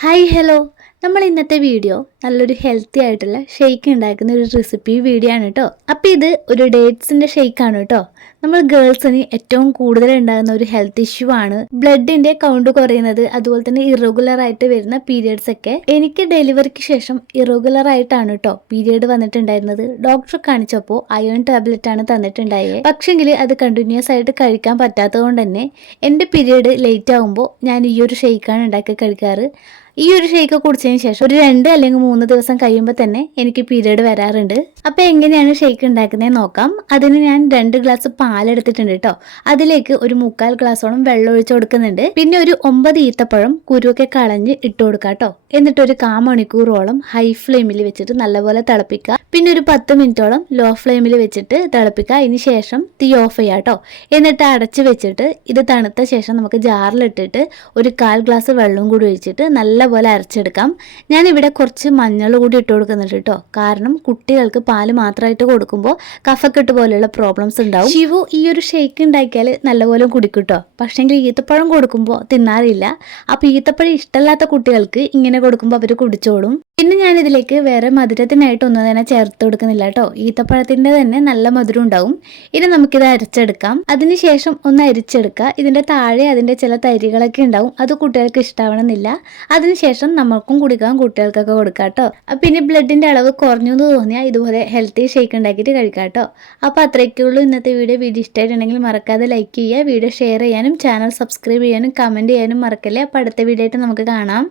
Hi hello നമ്മൾ ഇന്നത്തെ video നല്ലൊരു ഹെൽത്തി ആയിട്ടുള്ള ഷെയ്ക്ക് ഉണ്ടാക്കുന്ന ഒരു റെസിപ്പി വീഡിയോ ആണ് കേട്ടോ. അപ്പോൾ ഇത് ഒരു ഡേറ്റ്സിൻ്റെ ഷെയ്ക്കാണ് കേട്ടോ. നമ്മൾ ഗേൾസിന് ഏറ്റവും കൂടുതൽ ഉണ്ടാകുന്ന ഒരു ഹെൽത്ത് ഇഷ്യൂ ആണ് ബ്ലഡിൻ്റെ കൗണ്ട് കുറയുന്നത്, അതുപോലെ തന്നെ ഇറഗുലർ ആയിട്ട് വരുന്ന പീരിയഡ്സ് ഒക്കെ. എനിക്ക് ഡെലിവറിക്ക് ശേഷം ഇറഗുലർ ആയിട്ടാണ് കേട്ടോ പീരിയഡ് വന്നിട്ടുണ്ടായിരുന്നത്. ഡോക്ടറെ കാണിച്ചപ്പോൾ അയൺ ടാബ്ലറ്റ് ആണ് തന്നിട്ടുണ്ടായത്. പക്ഷെങ്കിൽ അത് കണ്ടിന്യൂസ് ആയിട്ട് കഴിക്കാൻ പറ്റാത്തത് കൊണ്ട് തന്നെ എൻ്റെ പീരിയഡ് ലേറ്റ് ആകുമ്പോൾ ഞാൻ ഈ ഒരു ഷെയ്ക്കാണ് ഉണ്ടാക്കി കഴിക്കാറ്. ഈ ഒരു ഷെയ്ക്ക് കുടിച്ചതിന് ശേഷം ഒരു 2 അല്ലെങ്കിൽ 3 ദിവസം കഴിയുമ്പോൾ തന്നെ എനിക്ക് പീരിയഡ് വരാറുണ്ട്. അപ്പോൾ എങ്ങനെയാണ് ഷെയ്ക്ക് ഉണ്ടാക്കുന്നത് നോക്കാം. അതിന് ഞാൻ 2 ഗ്ലാസ് പാലെടുത്തിട്ടുണ്ട് കേട്ടോ. അതിലേക്ക് ഒരു 3/4 ഗ്ലാസോളം വെള്ളം ഒഴിച്ചു കൊടുക്കുന്നുണ്ട്. പിന്നെ ഒരു 9 ഈത്തപ്പഴം കുരുവൊക്കെ കളഞ്ഞ് ഇട്ട് കൊടുക്കുക കേട്ടോ. എന്നിട്ട് ഒരു 1/4 മണിക്കൂറോളം ഹൈ ഫ്ലെയിമിൽ വെച്ചിട്ട് നല്ലപോലെ തിളപ്പിക്കുക. പിന്നെ ഒരു 10 മിനിറ്റോളം ലോ ഫ്ലെയിമിൽ വെച്ചിട്ട് തിളപ്പിക്കുക. അതിന് ശേഷം തീ ഓഫ് ചെയ്യുക കേട്ടോ. എന്നിട്ട് അടച്ച് വെച്ചിട്ട് ഇത് തണുത്ത ശേഷം നമുക്ക് ജാറിലിട്ടിട്ട് ഒരു 1/4 ഗ്ലാസ് വെള്ളം കൂടി ഒഴിച്ചിട്ട് നല്ലപോലെ അരച്ചെടുക്കാം. ഞാനിവിടെ കുറച്ച് മഞ്ഞൾ കൂടി ഇട്ട് കൊടുക്കുന്നുണ്ട് കേട്ടോ. കാരണം കുട്ടികൾക്ക് പാല് മാത്രമായിട്ട് കൊടുക്കുമ്പോൾ കഫക്കെട്ട് പോലെയുള്ള പ്രോബ്ലംസ് ഉണ്ടാവും. ശിവു ഈ ഒരു ഷെയ്ക്ക് ഉണ്ടാക്കിയാൽ നല്ലപോലെ കുടിക്കും കേട്ടോ. പക്ഷേങ്കിൽ ഈത്തപ്പഴം കൊടുക്കുമ്പോൾ തിന്നാറില്ല. അപ്പോൾ ഈത്തപ്പഴം ഇഷ്ടമല്ലാത്ത കുട്ടികൾക്ക് ഇങ്ങനെ കൊടുക്കുമ്പോൾ അവർ കുടിച്ചോളും. പിന്നെ ഞാനിതിലേക്ക് വേറെ മധുരത്തിനായിട്ടൊന്നും തന്നെ ചേർത്ത് കൊടുക്കുന്നില്ല കേട്ടോ. ഈത്തപ്പഴത്തിൻ്റെ തന്നെ നല്ല മധുരം ഉണ്ടാവും. ഇനി നമുക്കിത് അരച്ചെടുക്കാം. അതിനുശേഷം ഒന്ന് അരിച്ചെടുക്കുക. ഇതിൻ്റെ താഴെ അതിൻ്റെ ചില തരികളൊക്കെ ഉണ്ടാവും. അത് കുട്ടികൾക്ക് ഇഷ്ടമാവണമെന്നില്ല. അതിനുശേഷം നമ്മൾക്കും കുടിക്കാം, കുട്ടികൾക്കൊക്കെ കൊടുക്കാം കേട്ടോ. പിന്നെ ബ്ലഡിൻ്റെ അളവ് കുറഞ്ഞു എന്ന് തോന്നിയാൽ ഇതുപോലെ ഹെൽത്തി ഷേക്ക് ഉണ്ടാക്കിയിട്ട് കഴിക്കാം കേട്ടോ. അപ്പോൾ അത്രയൊക്കെയുള്ളൂ ഇന്നത്തെ വീഡിയോ. ഇഷ്ടമായിട്ടുണ്ടെങ്കിൽ മറക്കാതെ ലൈക്ക് ചെയ്യുക, വീഡിയോ ഷെയർ ചെയ്യാനും ചാനൽ സബ്സ്ക്രൈബ് ചെയ്യാനും കമൻറ്റ് ചെയ്യാനും മറക്കല്ലേ. അപ്പോൾ അടുത്ത വീഡിയോ ആയിട്ട് നമുക്ക് കാണാം.